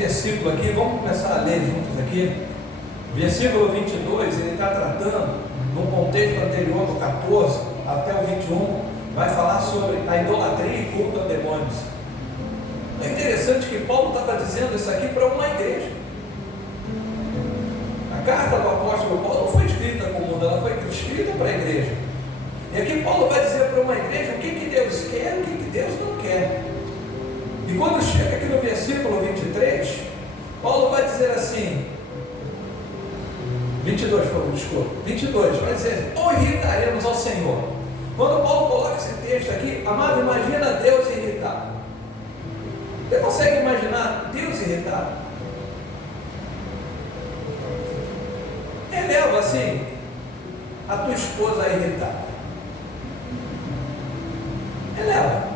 versículo aqui, vamos começar a ler juntos aqui. Versículo 22, ele está tratando, no contexto anterior, do 14 até o 21, vai falar sobre a idolatria e culto a demônios. É interessante que Paulo estava dizendo isso aqui para uma igreja. A carta do apóstolo Paulo não foi escrita para o mundo, ela foi escrita para a igreja. E aqui Paulo vai dizer para uma igreja o que Deus quer e o que Deus não quer. E quando chega aqui no versículo 23, Paulo vai dizer assim, 22, desculpa, 22, vai dizer: ou irritaremos ao Senhor. Quando Paulo coloca esse texto aqui, amado, imagina Deus irritado. Você consegue imaginar Deus irritado? Eleva assim a tua esposa irritada. Eleva.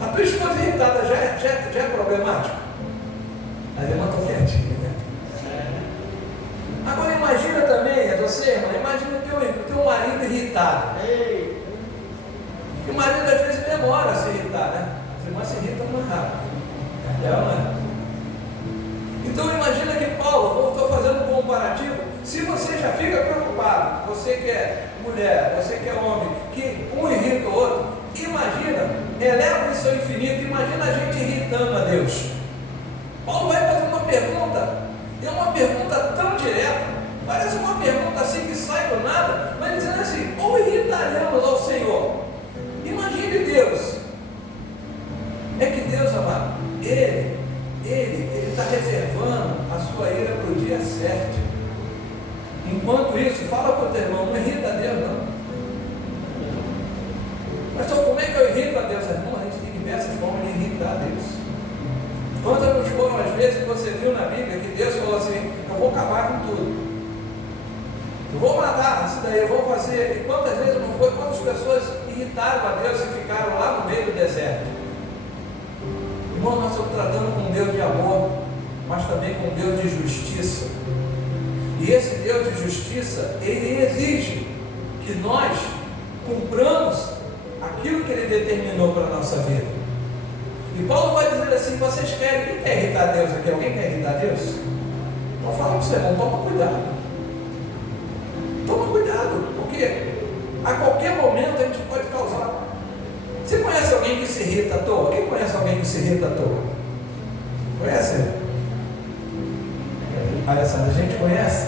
A tua esposa irritada já é problemático? As irmãs estão quietinhas, né? Agora imagina também, é você, irmã, imagina o teu marido irritado. E o marido às vezes demora a se irritar, né? As irmãs se irritam mais rápido. É ou não é? Então imagina que Paulo, estou fazendo um comparativo, se você já fica preocupado, você que é mulher, você que é homem, que um irrita o outro, imagina, eleva isso ao infinito, imagina a gente irritando a Deus. Paulo vai fazer uma pergunta, e é uma pergunta tão direta, parece uma pergunta assim que sai do nada, mas dizendo assim: ou irritaremos ao Senhor? Imagine Deus. É que Deus, amado, Ele está reservando a sua ira para o dia certo. Enquanto isso, fala para o teu irmão: não irrita a Deus, não. Mas só como é que eu irrito a Deus? Irmão, a gente tem diversas formas de irritar a Deus. Quantas não foram as vezes que você viu na Bíblia que Deus falou assim: eu vou acabar com tudo, eu vou matar isso daí, eu vou fazer. E quantas vezes não foi? Quantas pessoas irritaram a Deus e ficaram lá no meio do deserto? Irmão, nós estamos tratando com um Deus de amor, mas também com um Deus de justiça. E esse Deus de justiça, Ele exige que nós cumpramos aquilo que Ele determinou para a nossa vida. E Paulo vai dizer assim: vocês querem, quem quer irritar Deus aqui? Alguém quer irritar Deus? Então fala para você, irmão, toma cuidado. Toma cuidado, porque a qualquer momento a gente pode causar. Você conhece alguém que se irrita à toa? Quem conhece alguém que se irrita à toa? Conhece? Alessandra, a gente conhece?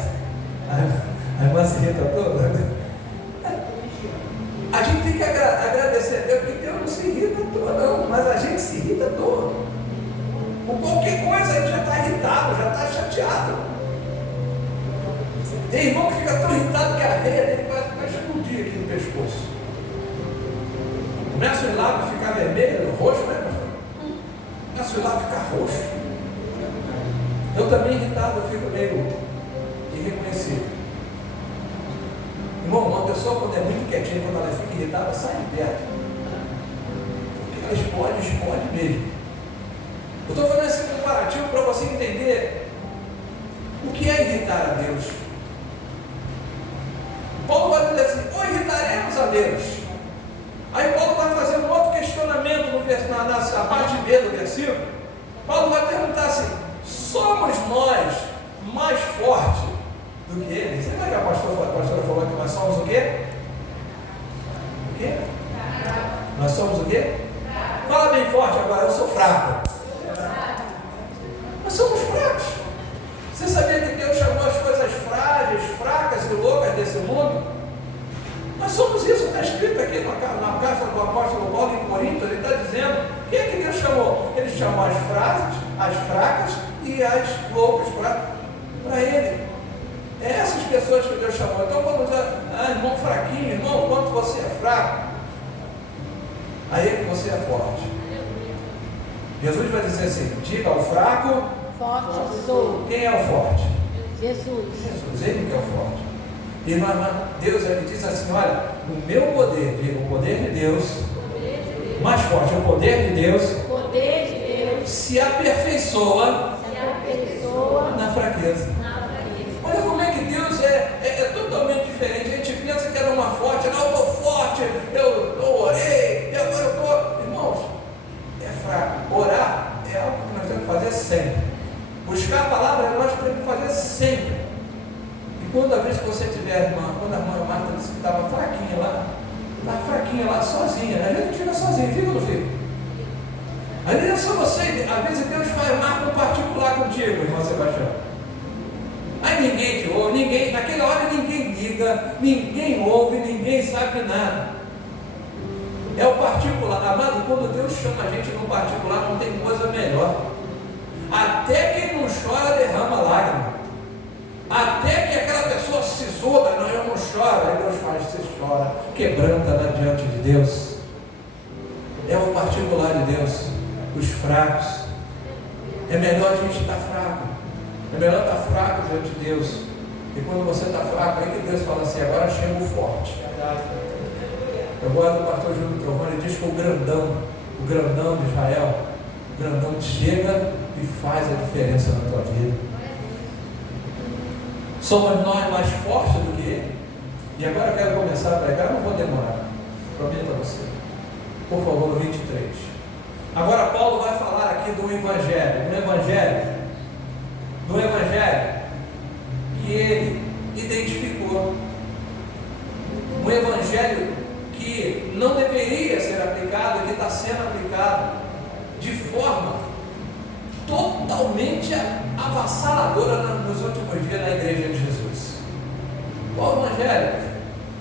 A irmã se irrita à toa? A gente tem que agradecer a Deus, porque Deus não se irrita à toa, não, mas a gente se irrita à toa. Por qualquer coisa a gente já está irritado, já está chateado. Tem irmão que fica tão irritado que a veia dele vai explodir aqui no pescoço. Começa o lábio a ficar vermelho, roxo, né, pastor? Começa o lábio a ficar roxo. Eu também irritado, eu fico meio irreconhecível. Irmão, uma pessoa quando é muito quietinha, quando ela fica irritada, sai de perto. Porque ela explode mesmo. Eu estou fazendo esse comparativo para você entender o que é irritar a Deus. Paulo vai dizer assim: ou irritaremos a Deus. Aí Paulo vai fazer um outro questionamento na parte B do versículo. Paulo vai perguntar assim: somos nós mais fortes do que ele? Você lembra que a pastora falou que nós somos o quê? O quê? Nós somos o quê? Fala bem forte agora: eu sou fraco. Nós somos fracos. Você sabia que Deus chamou as coisas frágeis, fracas e loucas desse mundo? Nós somos isso, está escrito aqui na carta do apóstolo Paulo em Corinto. Ele está dizendo: quem é que Deus chamou? Ele chamou as fracas e as loucas para ele. É essas pessoas que Deus chamou. Então vamos dizer: irmão fraquinho, irmão, quanto você é fraco, aí é que você é forte. Jesus vai dizer assim: diga ao fraco, forte sou. Quem é o forte? Jesus. Ele que é o forte. E Deus, ele diz assim: olha, o meu poder, diga, o poder de Deus, mais forte, o poder de Deus, se aperfeiçoa na fraqueza. Olha como é que Deus é totalmente diferente. A gente pensa que era uma forte, não, eu estou forte, eu orei, e agora eu estou. Irmãos, é fraco. Orar é algo que nós temos que fazer sempre. Buscar a palavra nós podemos fazer sempre. E quando a vez que você tiver, irmã, quando a irmã Marta disse que estava fraquinha lá, sozinha, às vezes a gente fica sozinho, fica ou não fica? Às vezes é só você, às vezes Deus vai marcar um particular contigo, irmão Sebastião. Aí ninguém te ouve, naquela hora ninguém liga, ninguém ouve, ninguém sabe nada. É o particular, amado, quando Deus chama a gente no particular, não tem coisa melhor. Até quem não chora derrama lágrima. Até que aquela pessoa se zoga, não, eu não choro. Aí Deus faz, você chora, quebranta lá diante de Deus. É o particular de Deus, os fracos. É melhor a gente estar fraco. É melhor estar fraco diante de Deus. E quando você está fraco, aí que Deus fala assim, agora chega o forte. Eu gosto do pastor Júlio Trovão, ele diz que o grandão de Israel, o grandão chega e faz a diferença na tua vida. Somos nós mais fortes do que ele. E agora eu quero começar a pregar, não vou demorar. Prometo a você. Por favor, 23. Agora Paulo vai falar aqui do Evangelho. Do Evangelho que ele identificou. Um Evangelho que não deveria ser aplicado, que está sendo aplicado de forma totalmente avassaladora nos últimos dias na igreja de Jesus. Qual o Evangelho?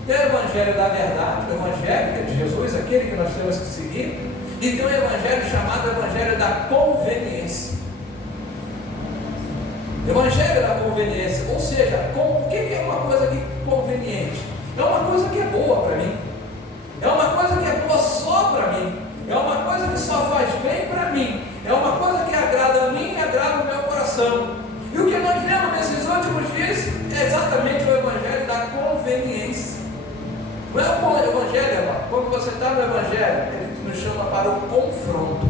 Tem o Evangelho da verdade, o Evangelho de Jesus, aquele que nós temos que seguir, e tem um Evangelho chamado Evangelho da conveniência. Evangelho da conveniência, ou seja, o que é uma coisa conveniente? É uma coisa que é boa para mim, é uma coisa que é boa só para mim, é uma coisa que só faz bem para mim, é uma coisa que agrada a mim e agrada o meu coração. E o que nós vemos nesses últimos dias é exatamente o Evangelho da conveniência. Não é o Evangelho, irmão. Quando você está no Evangelho, ele nos chama para o confronto.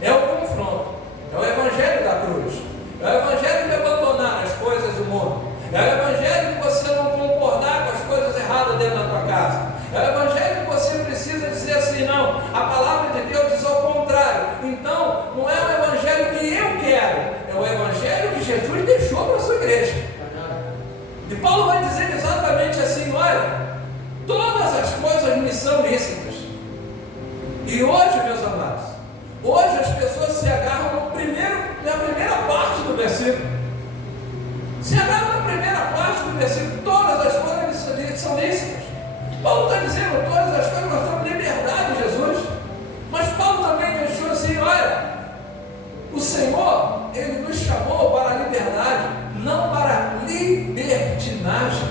É o confronto. É o Evangelho da cruz. É o Evangelho de abandonar as coisas do mundo. É o Evangelho de você não concordar com as coisas erradas dentro da tua casa. É o Evangelho que você precisa dizer assim, não, a palavra de Deus diz ao contrário. Então, não é o Evangelho que eu quero, é o Evangelho que Jesus deixou para a sua igreja. E Paulo vai dizer exatamente assim, olha, todas as coisas me são lícitas. E hoje, meus amados, hoje as pessoas se agarram na primeira parte do versículo. Se agarram na primeira parte do versículo, todas as coisas são lícitas. Paulo está dizendo, todas as coisas, nós temos liberdade em Jesus. Mas Paulo também deixou assim, olha, o Senhor, Ele nos chamou para a liberdade, não para a libertinagem.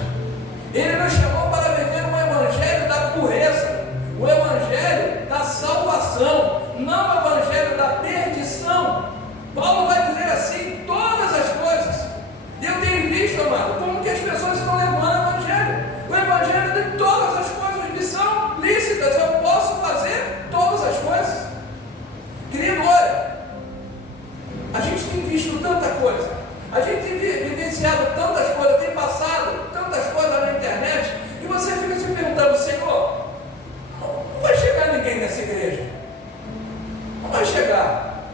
Ele nos chamou para viver um Evangelho da pureza, o Evangelho da salvação, não o Evangelho da perdição. Paulo vai dizer assim, todas as coisas. E eu tenho visto, amado, como que as pessoas estão levando o Evangelho. O Evangelho de todas as coisas me são lícitas, eu posso fazer todas as coisas. Querido, olha, a gente tem visto tanta coisa, a gente tem vivenciado tantas coisas, tem passado tantas coisas na internet, que você fica se perguntando, Senhor, não vai chegar ninguém nessa igreja, não vai chegar,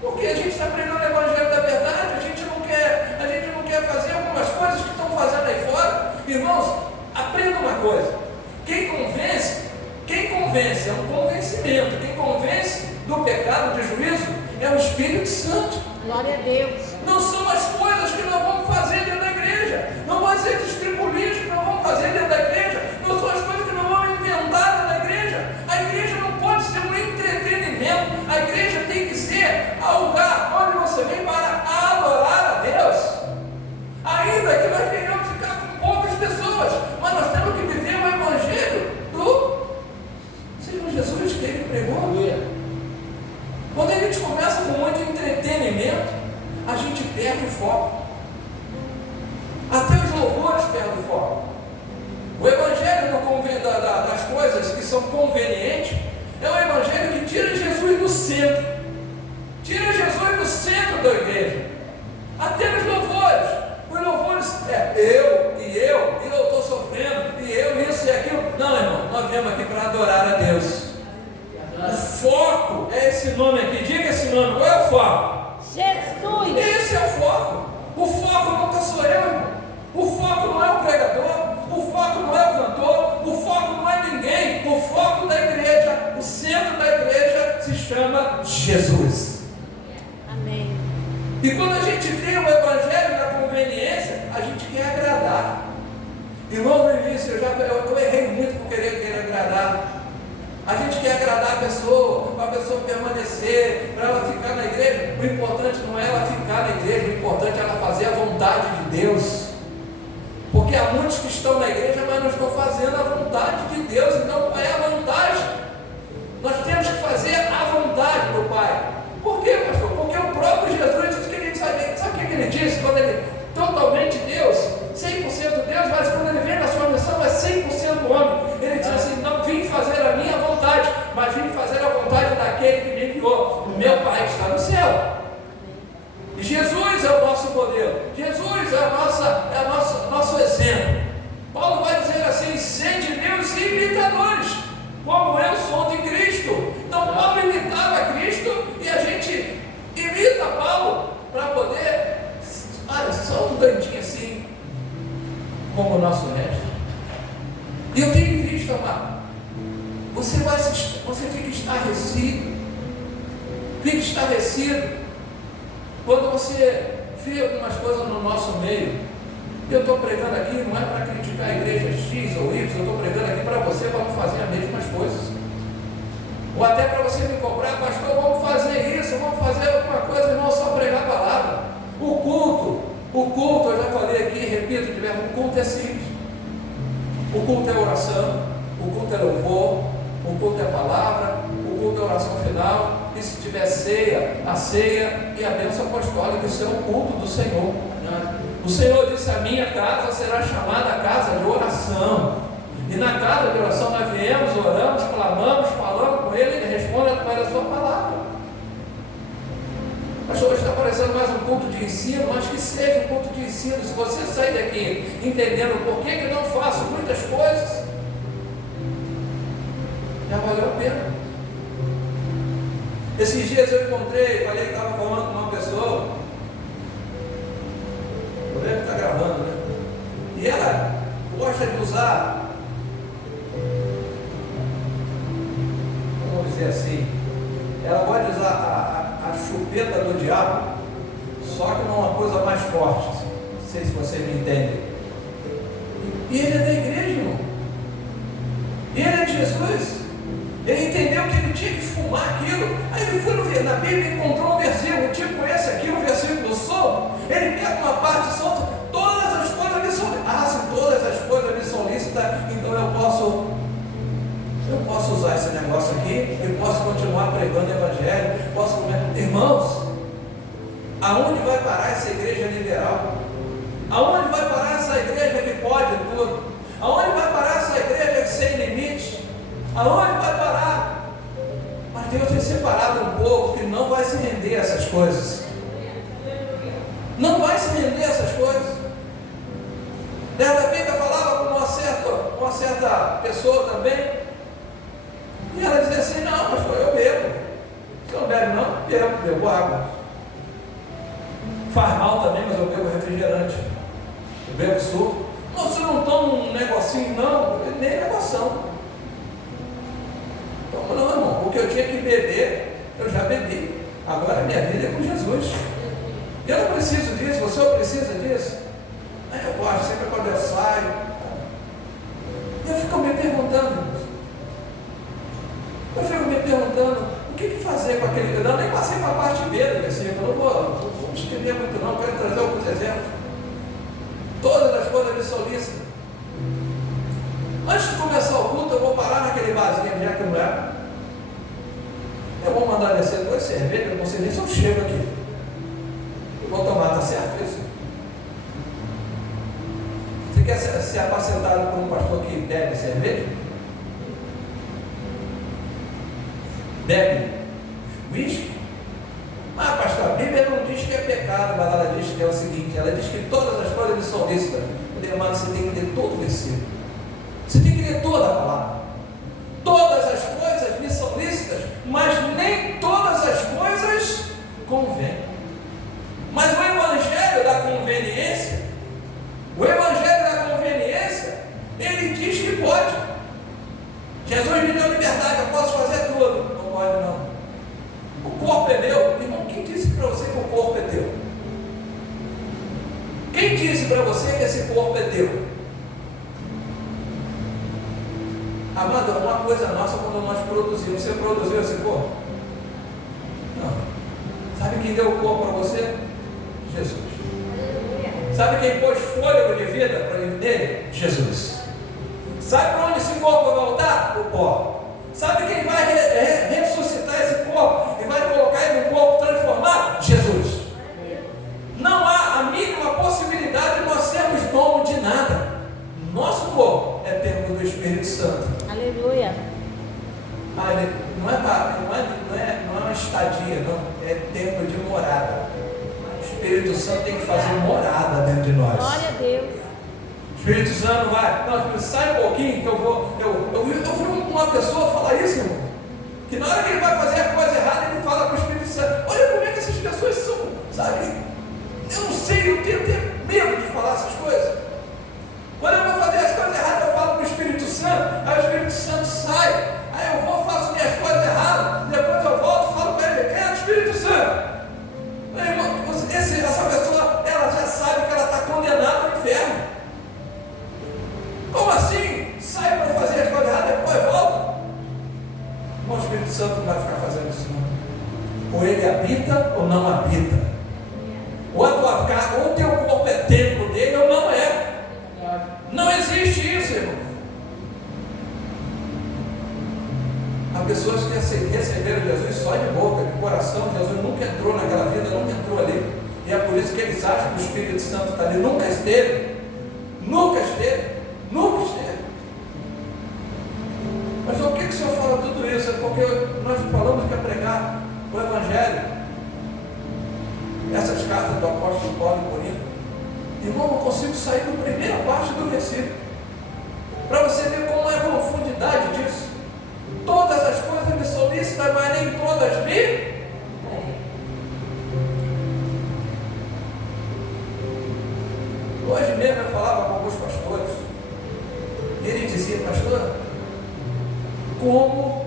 porque a gente está pregando o Evangelho da verdade, a gente não quer fazer algumas coisas que estão fazendo aí fora. Irmãos, aprenda uma coisa, quem convence é um convencimento, quem convence do pecado, de juízo, é o Espírito Santo. Glória a Deus. Não são as coisas que nós vamos fazer dentro da igreja, não vai ser distribulismo que nós vamos fazer dentro da igreja, não são as coisas que nós vamos inventar dentro da igreja. A igreja não pode ser um entretenimento, a igreja tem que ser o lugar onde você vem para adorar a Deus. Ainda que nós venhamos ficar com poucas pessoas, mas nós temos que viver o Evangelho do Senhor Jesus que Ele pregou. Quando a gente começa com muito entretenimento, a gente perde o foco. Até os louvores perdem o foco. O Evangelho das coisas que são convenientes é o Evangelho que tira Jesus do centro. Tira Jesus do centro da igreja. Até nos louvores. Os louvores eu estou sofrendo, e eu isso e aquilo. Não, irmão, nós viemos aqui para adorar a Deus. O foco é esse nome aqui. Diga esse nome. Qual é o foco? Jesus. E quando a gente vê o evangelho da conveniência, a gente quer agradar. Irmão, no início eu errei muito por querer agradar. A gente quer agradar a pessoa, para a pessoa permanecer, para ela ficar na igreja. O importante não é ela ficar na igreja, o importante é ela fazer a vontade de Deus. Porque há muitos que estão na igreja, mas não estão fazendo a vontade de Deus. Então, qual é a vantagem? Nós temos que fazer a vontade do Pai. Por quê, pastor? Porque o próprio Jesus disse que ele sabe o que ele disse? Quando ele totalmente Deus, 100% Deus, mas quando ele vem na sua missão é 100% homem. Ele diz assim: não vim fazer a minha vontade, mas vim fazer a vontade daquele que me enviou. O meu Pai está no céu. E Jesus é o nosso modelo. Jesus é o nosso exemplo. Paulo vai dizer assim: sede meus imitadores, como eu sou de Cristo. Então Paulo imitava Cristo e a gente imita Paulo para poder, olha, só um tantinho assim, como o nosso mestre. E eu tenho visto, amado, você fica estarrecido quando você vê algumas coisas no nosso meio. Eu estou pregando aqui, não é para criticar a igreja X ou Y, eu estou pregando aqui para você, vamos fazer as mesmas coisas. Ou até para você me cobrar: pastor, vamos fazer isso, vamos fazer alguma coisa, não só pregar a palavra. O culto, eu já falei aqui, repito, o culto é simples. O culto é oração, o culto é louvor, o culto é palavra, o culto é oração final. E se tiver ceia, a ceia e a bênção apostólica, isso é o culto do Senhor. O Senhor disse: a minha casa será chamada casa de oração. E na casa de oração nós viemos, oramos, clamamos, falamos com Ele, Ele responde através da sua palavra. Mas hoje está parecendo mais um culto de ensino, mas que seja um culto de ensino. Se você sair daqui entendendo por que não faço muitas coisas, já valeu a pena. Esses dias eu encontrei, falei que estava falando com uma pessoa, o Lembro está gravando, né? E ela gosta de usar, vamos dizer assim, ela gosta de usar a chupeta do diabo, só que numa coisa mais forte. Não sei se você me entende. E ele é da igreja, irmão. Ele é de Jesus. Ele entendeu que ele tinha que fumar aquilo. Aí ele foi na Bíblia e encontrou um versículo tipo esse aqui, um versículo solto. Ele pega uma parte solta: todas as coisas me são lícitas. Se todas as coisas me são lícitas, então eu posso usar esse negócio aqui, eu posso continuar pregando o evangelho, Irmãos, aonde vai parar essa igreja liberal? Aonde vai parar essa igreja que pode tudo? Aonde vai parar essa igreja sem limite? Aonde vai parar? Mas Deus tem separado um povo que não vai se render a essas coisas. Não vai se render a essas coisas. Certa vez eu falava com uma certa pessoa também, e ela dizia assim: não, pastor, eu bebo. Você não bebe não? Bebo água. Faz mal também, mas eu bebo refrigerante. Eu bebo suco. Não, você não toma um negocinho não? Nem negoção. Então, não, irmão, o que eu tinha que beber, eu já bebi. Agora a minha vida é com Jesus. Eu não preciso disso, você não precisa disso. Eu gosto, sempre quando eu saio. Eu fico me perguntando, o que fazer com aquele. Eu nem passei para a parte B do versículo, eu não vou escrever muito não, quero trazer alguns exemplos. Todas as coisas me são lícitas. Antes de começar o culto, eu vou parar naquele barzinho já que não é. Eu vou mandar descer 2 cervejas, eu não sei nem se eu chego aqui. Eu vou tomar, tá certo isso? Você quer ser apacentado por um pastor que bebe cerveja? Bebe uísque? Ah, pastor, a Bíblia não diz que é pecado, mas ela diz que é o seguinte: ela diz que todas as coisas me são lícitas. Mas você tem que ler todo o versículo. Você tem que ler toda a palavra. Todas as coisas me são lícitas, mas nem todas as coisas convêm. Mas o evangelho da conveniência, ele diz que pode. Jesus me deu liberdade, eu posso fazer tudo. Não pode não. O corpo é meu. Irmão, quem disse para você que o corpo é teu? para você que esse corpo é teu. Amado, uma coisa nossa quando nós produzimos. Você produziu esse corpo? Não. Sabe quem deu o corpo para você? Jesus. Sabe quem pôs fôlego de vida para nele? Jesus. Sabe para onde esse corpo vai voltar? O pó. Sabe quem vai ressuscitar esse corpo e vai colocar ele num corpo transformado? Jesus. Não há a mínima possibilidade de nós sermos dono de nada. Nosso corpo é templo do Espírito Santo. Aleluia. Não é uma estadia, não. É templo de morada. O Espírito Santo tem que fazer morada dentro de nós. Glória a Deus. O Espírito Santo vai. Não, sai um pouquinho que eu vi uma pessoa falar isso, irmão. Que na hora que ele vai fazer a coisa errada, ele fala com o Espírito Santo. Olha como é que essas pessoas são, sabe? Eu não sei, eu tenho medo de falar essas coisas. Quando eu vou fazer as coisas erradas, eu falo com o Espírito Santo, aí o Espírito Santo sai, aí eu vou, faço minhas coisas erradas, depois eu volto e falo para ele, é o Espírito Santo. Meu irmão, essa pessoa, ela já sabe que ela está condenada ao inferno. Como assim? Sai para fazer as coisas erradas, depois volta? O Espírito Santo não vai ficar fazendo isso não. Ou ele habita ou não habita. Ou o teu corpo é templo dele ou não é. Não existe isso, irmão. Há pessoas que receberam Jesus só de boca, de coração. Jesus nunca entrou naquela vida, nunca entrou ali. E é por isso que eles acham que o Espírito Santo está ali. Nunca esteve. Nunca esteve. Nunca esteve. Mas por que o Senhor fala tudo isso? É porque nós falamos que é pregar o Evangelho. Essas cartas do apóstolo Paulo em Corinto. Irmão, eu não consigo sair da primeira parte do versículo. Para você ver como é a profundidade disso. Todas as coisas me são lícitas, mas nem todas me. Hoje mesmo eu falava com alguns pastores. E ele dizia, pastor, como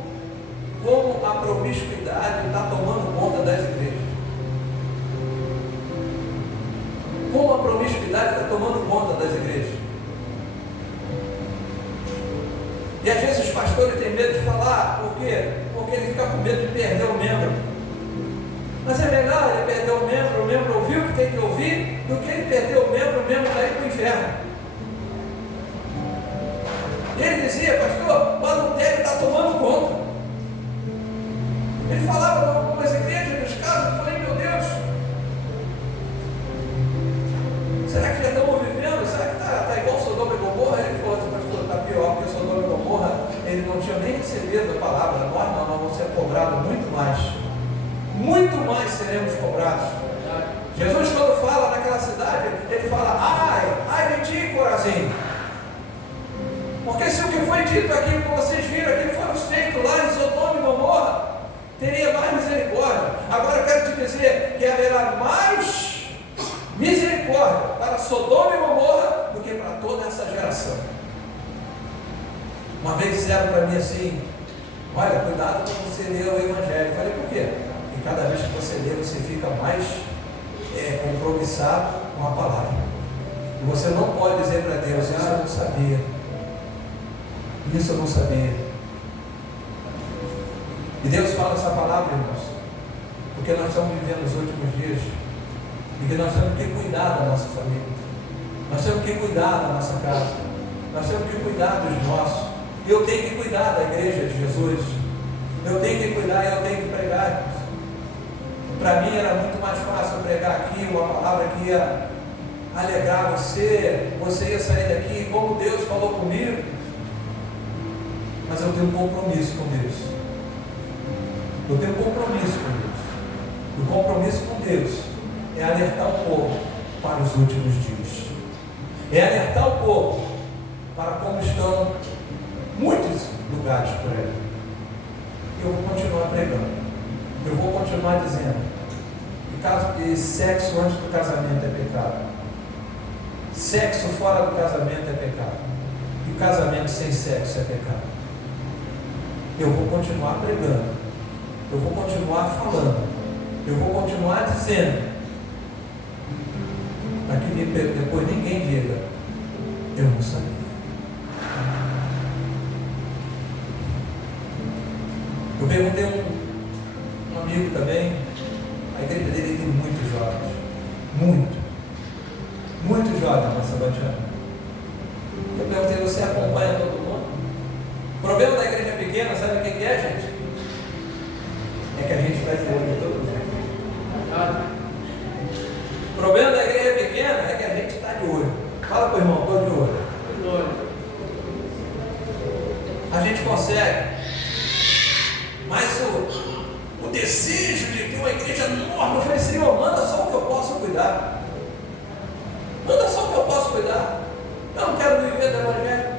a promiscuidade está tomando conta das igrejas. Como a promiscuidade está tomando conta das igrejas. E às vezes os pastores têm medo de falar, por quê? Porque ele fica com medo de perder o membro. Mas é melhor ele perder o membro ouvir o que tem que ouvir, do que ele perder o membro vai ir para o inferno. E ele dizia, pastor, o adultério está tomando conta. Ele falava em algumas igrejas, nos casos, eu falei, meu Deus, será que já estamos vivendo? Será que está igual Sodoma e Gomorra? Ele falou assim, pastor, está pior, porque Sodoma e Gomorra, ele não tinha nem recebido a palavra. Nós vamos ser cobrados muito mais. Muito mais seremos cobrados. Jesus, quando fala naquela cidade, ele fala, ai de ti, Corazim. Porque se o que foi dito aqui, que vocês viram aqui, foi feito lá em Sodoma e Gomorra, teria mais misericórdia. Agora eu quero te dizer que haverá mais misericórdia para Sodoma e Gomorra do que para toda essa geração. Uma vez disseram para mim assim, olha, cuidado quando você lê o Evangelho. Eu falei, por quê? Porque cada vez que você lê, você fica mais compromissado com a palavra. E você não pode dizer para Deus, isso eu não sabia. Isso eu não sabia. E Deus fala essa palavra, irmãos, porque nós estamos vivendo os últimos dias. E que nós temos que cuidar da nossa família. Nós temos que cuidar da nossa casa. Nós temos que cuidar dos nossos. Eu tenho que cuidar da igreja de Jesus. Eu tenho que cuidar e eu tenho que pregar. Para mim era muito mais fácil pregar aqui uma palavra que ia alegrar você. Você ia sair daqui como Deus falou comigo. Mas eu tenho um compromisso com Deus. Eu tenho um compromisso com Deus. E o compromisso com Deus é alertar o povo para os últimos dias. É alertar o povo para como estão muitos lugares por aí. Eu vou continuar pregando. Eu vou continuar dizendo que sexo antes do casamento é pecado. Sexo fora do casamento é pecado. E casamento sem sexo é pecado. Eu vou continuar pregando. Eu vou continuar falando. Eu vou continuar dizendo. para que depois ninguém diga, eu não sabia. Eu perguntei a um amigo também, a igreja dele tem muitos jovens, muitos jovens na Sabatina. Eu perguntei, você acompanha todo mundo? O problema da igreja pequena, sabe o que é, gente? É que a gente vai de olho em todo mundo. O problema da igreja pequena é que a gente está de olho. Fala para o irmão, estou de olho. A gente consegue. Mas o desejo de ter uma igreja enorme, eu falei, Senhor, manda só o que eu posso cuidar. Manda só o que eu posso cuidar. Eu não quero viver do Evangelho.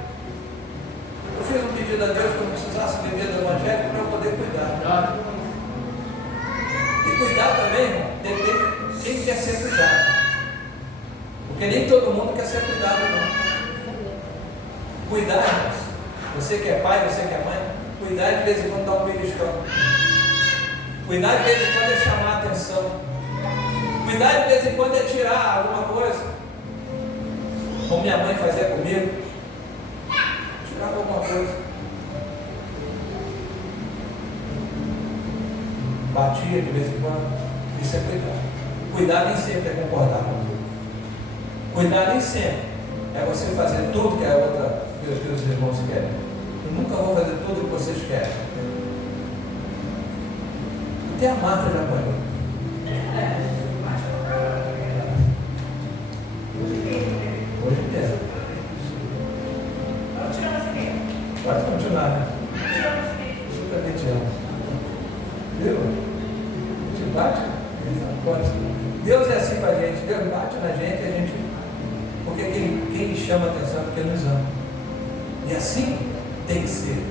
Eu fiz um pedido a Deus que eu precisasse viver do Evangelho para eu poder cuidar. E cuidar também, irmão, depende de quem quer ser cuidado. Porque nem todo mundo quer ser cuidado, não. Cuidar, irmãos. Você que é pai, você que é mãe, cuidar de vez em quando dá um beliscão. Cuidar de vez em quando é chamar a atenção. Cuidar de vez em quando é tirar alguma coisa. Como minha mãe fazia comigo. Tirava alguma coisa. Batia de vez em quando. Isso é cuidar. Cuidar nem sempre é concordar com tudo. Cuidar nem sempre é você fazer tudo que a outra, que os irmãos querem. Eu nunca vou fazer tudo o que vocês querem. Até a Marta já apanhou. Hoje mesmo. Pode continuar, né? Eu também te amo. Viu? Te bate? Pode. Deus é assim com a gente. Deus bate na gente e a gente. Porque quem chama a atenção é porque nos ama. E assim tem que ser.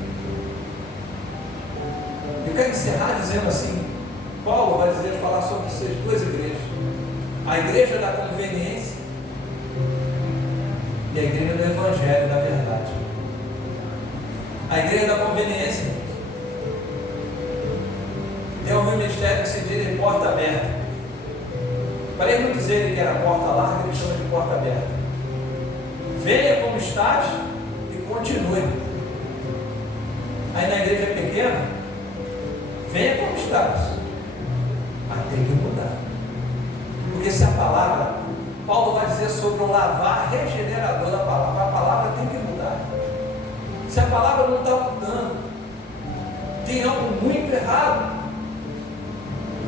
Eu quero encerrar dizendo assim. Paulo vai falar sobre essas duas igrejas. A igreja da conveniência e a igreja do Evangelho da verdade. A igreja da conveniência tem um ministério que se diz de porta aberta. Para eles não dizerem que era porta larga, eles chamam de porta aberta. Venha como estás e continue. Aí na igreja pequena, venha como estás. Mas tem que mudar. Porque se a palavra, Paulo vai dizer sobre o lavar regenerador da palavra, a palavra tem que mudar. Se a palavra não está mudando, tem algo muito errado.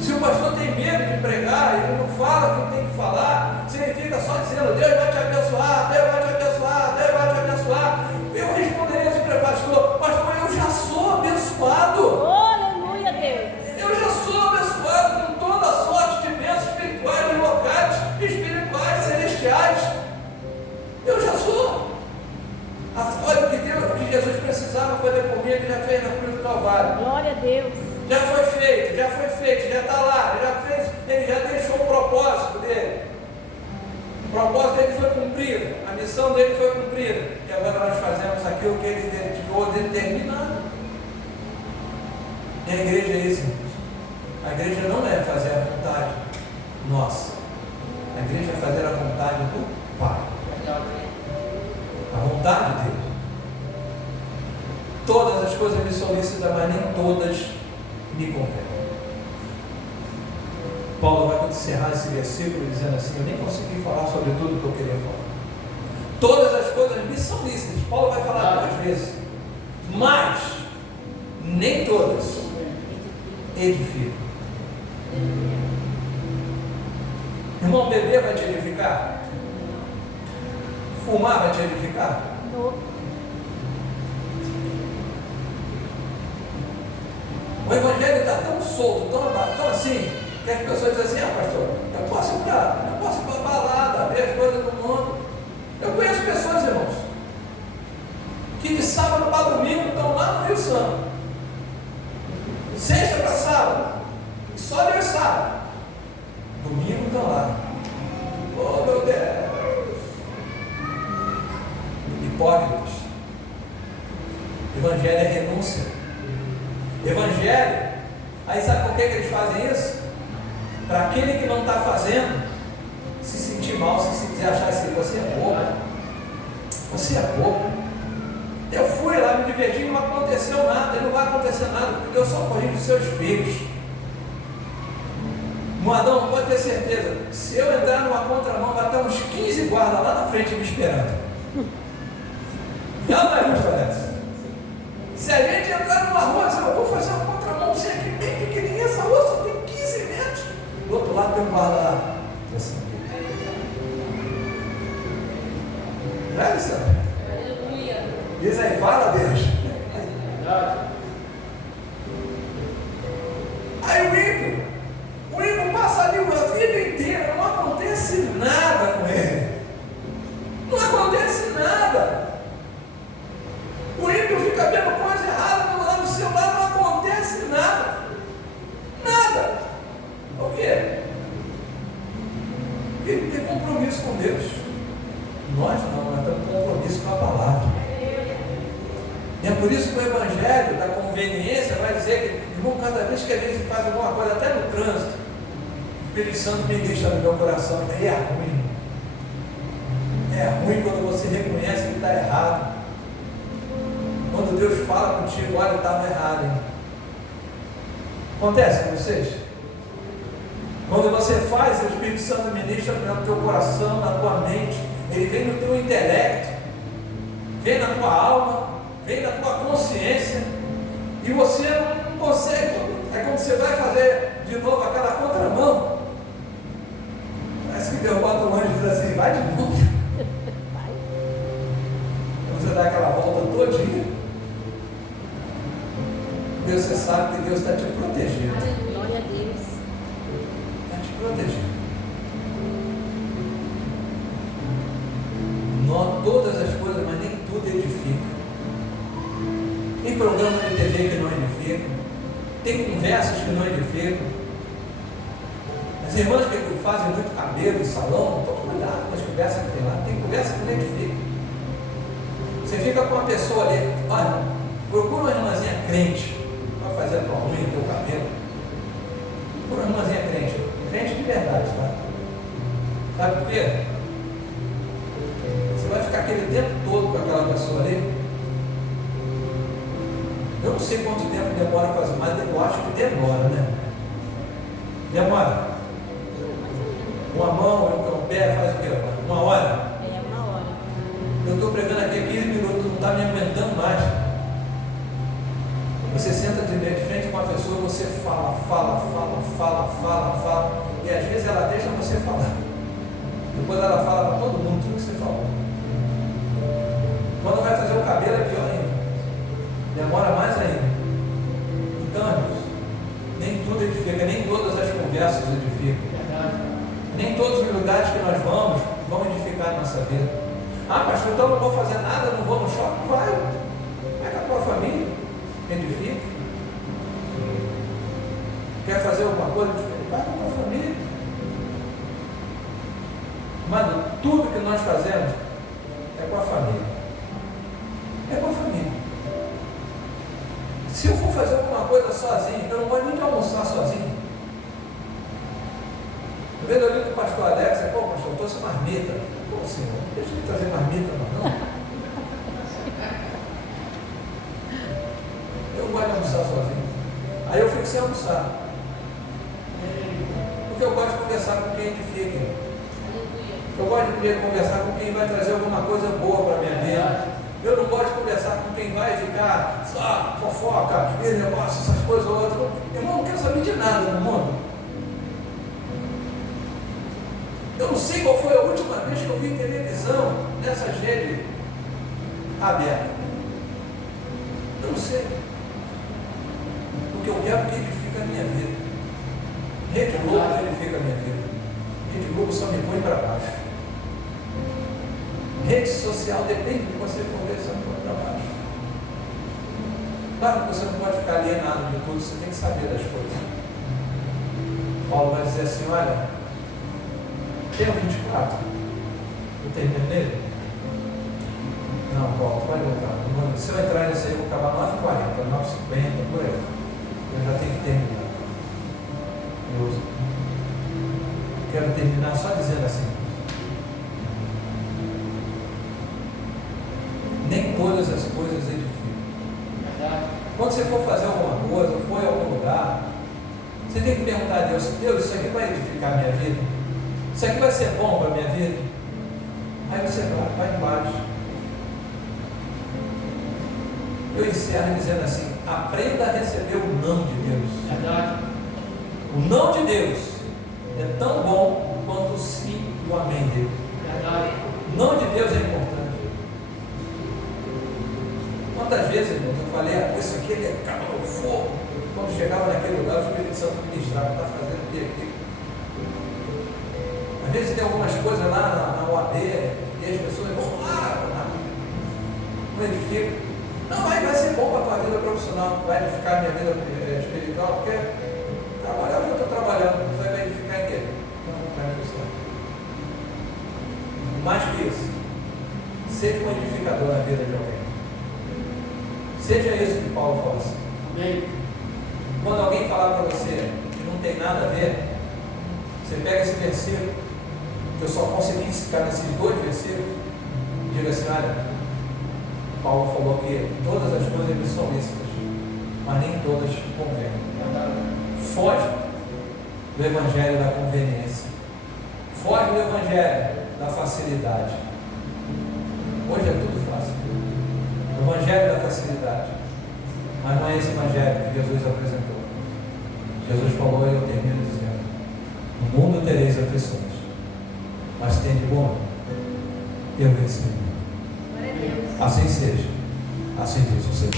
Se o pastor tem medo de pregar, ele não fala o que tem que falar, se ele fica só dizendo, Deus vai te abençoar, Deus vai te abençoar, Deus vai te abençoar, eu responderia assim para o pastor, eu já sou abençoado. Aleluia, Deus. Eu já sou abençoado com toda a sorte de bênçãos espirituais, locais, espirituais, celestiais. Eu já sou. Olha o que Jesus precisava fazer por mim, ele já fez na cruz do Calvário. Glória a Deus. Já foi feito, já está lá, ele já deixou o propósito dele. O propósito dele foi cumprido, a missão dele foi cumprida. E agora nós fazemos aquilo que ele dedicou determinado. E a igreja é isso, irmãos. A igreja não é fazer a vontade nossa. A igreja é fazer a vontade do Pai. A vontade dele. Todas as coisas me são lícitas, mas nem todas me convém. Paulo vai encerrar esse versículo dizendo assim, eu nem consegui falar sobre tudo que eu queria falar. Todas as coisas me são lícitas. Paulo vai falar duas vezes. Mas nem todas edificam. Irmão, beber vai te edificar? Fumar vai te edificar? Não. O evangelho está tão solto, tão assim, que as pessoas dizem assim, pastor, eu posso ir para balada, ver as coisas do mundo. Eu conheço pessoas, irmãos, que de sábado para domingo estão lá no Rio Santo. Sexta para sábado, e só Deus sabe. Domingo estão lá. Oh meu Deus! Hipócritas. Evangelho é renúncia. Evangelho, aí sabe por que eles fazem isso? Para aquele que não está fazendo se sentir mal, se sentir Você é pouco. Eu fui lá, me diverti, não aconteceu nada, e não vai acontecer nada, porque Deus só corrige os seus filhos. Moadão, pode ter certeza, se eu entrar numa contramão, vai estar uns 15 guardas lá na frente me esperando. Não é, pastor Alex? Se a gente entrar numa rua, eu vou fazer uma contramão, você aqui bem pequenininha, essa rua só tem 15 metros. Do outro lado tem um guarda lá. Não é, Alessandra? Diz aí, fala, Deus. Aí o ímpio passa ali a vida inteira, não acontece nada com ele. Não acontece nada. O ímpio fica vendo coisa errada lá do seu lado, não acontece nada. Nada. Por quê? Porque ele tem compromisso com Deus. Nós não, nós temos compromisso com a palavra. E é por isso que o Evangelho da conveniência vai dizer que, irmão, cada vez que a gente faz alguma coisa, até no trânsito, o Espírito Santo ministra no meu coração, e é ruim. É ruim quando você reconhece que está errado. Quando Deus fala contigo, olha, estava errado, hein? Acontece com vocês? Quando você faz, o Espírito Santo ministra no teu coração, na tua mente, ele vem no teu intelecto, vem na tua alma, vem na tua consciência, e você não consegue. É quando você vai fazer de novo aquela contramão, parece que Deus bota o anjo e diz assim, vai de novo. Você dá aquela volta todinha, Deus, você sabe que Deus está te protegendo. Glória a Deus. Está te protegendo. Não todas as coisas, mas nem tudo edifica. Tem programa de TV que não edifica, tem conversas que não edificam. As irmãs que fazem muito cabelo em salão, tome cuidado com as conversas que tem lá, tem conversa que não edifica. Você fica com uma pessoa ali, olha, procura uma irmãzinha crente, para fazer a tua unha, o teu cabelo. Procura uma irmãzinha crente, crente de verdade, tá? Sabe por quê? Você vai ficar aquele tempo todo com aquela pessoa ali. Eu não sei quanto tempo demora a fazer, mas eu acho que demora, né? Demora. Uma mão, um pé faz o quê? Uma hora? É uma hora. Eu estou pregando aqui 15 minutos, não está me aguentando mais. Você senta de frente com uma pessoa, você fala, e às vezes ela deixa você falar. Depois ela fala para todo mundo tudo que você falou. Quando vai fazer o cabelo é pior ainda. Demora mais ainda. Então, amigos, nem tudo edifica, nem todas as conversas edificam. Nem todos os lugares que nós vamos vão edificar a nossa vida. Ah, pastor, então não vou fazer nada, não vou no shopping. Vai. Vai com a tua família. Edifica. Quer fazer alguma coisa diferente? Vai com a tua família. Mano, tudo que nós fazemos é com a família. É com a família. Se eu for fazer alguma coisa sozinho, eu não vou nem de almoçar sozinho. Eu vejo ali com o pastor Alex, pô, pastor, eu trouxe marmita. Pô, senhor, não deixa de trazer marmita, não. Eu não gosto de almoçar sozinho. Aí eu fico sem almoçar. Porque eu gosto de conversar com quem edifica. Eu gosto de conversar com quem vai trazer alguma coisa boa para a minha vida. Eu não gosto de conversar com quem vai ficar só fofoca, esse negócio, essas coisas ou outras. Irmão, não quero saber de nada no mundo. Eu não sei qual foi a última vez que eu vi televisão nessas redes abertas. Eu não sei. Porque eu quero que edifique a minha vida. Rede Globo edifica a minha vida. Rede Globo só me põe para baixo. Rede social depende de você for ver, só me põe para baixo. Claro que você não pode ficar alienado de tudo, você tem que saber das coisas. Paulo vai dizer assim, olha, tem o 24, eu termino nele? Não, Paulo, tu vai voltar. Se eu entrar nesse aí, eu vou acabar 9h40, 9h50, por aí. Eu já tenho que terminar. Eu quero terminar só dizendo assim. Deus, isso aqui vai edificar a minha vida? Isso aqui vai ser bom para a minha vida? Aí você vai embaixo. Eu encerro dizendo assim: aprenda a receber o não de Deus. Verdade. O não de Deus é tão bom quanto o sim e o amém dele. Verdade. O não de Deus é importante. Quantas vezes, irmãos, eu falei, isso aqui ele é calor, fogo. Quando chegava naquele lugar, o Espírito Santo ministrava, está fazendo o que aqui? Às vezes tem algumas coisas lá na OAB, e as pessoas vão lá, não edificam. Não, aí vai ser bom para a tua vida profissional, vai edificar a minha vida espiritual, porque trabalhar eu estou trabalhando, você vai edificar em quê? Não vai edificar. Mais que isso, seja um edificador na vida de alguém. Seja isso que Paulo fala assim. Amém. Quando alguém falar para você que não tem nada a ver, você pega esse versículo, que eu só consegui ficar nesses 2 versículos, e diga assim: olha, Paulo falou que todas as coisas me são lícitas, mas nem todas convêm. Foge do evangelho da conveniência. Foge do evangelho da facilidade. Hoje é tudo fácil. O evangelho da facilidade. Mas não é esse evangelho que Jesus apresentou. Jesus falou, e eu termino dizendo: no mundo tereis aflições, mas tende bom ânimo. Eu venci. Assim seja. Assim Deus o Senhor.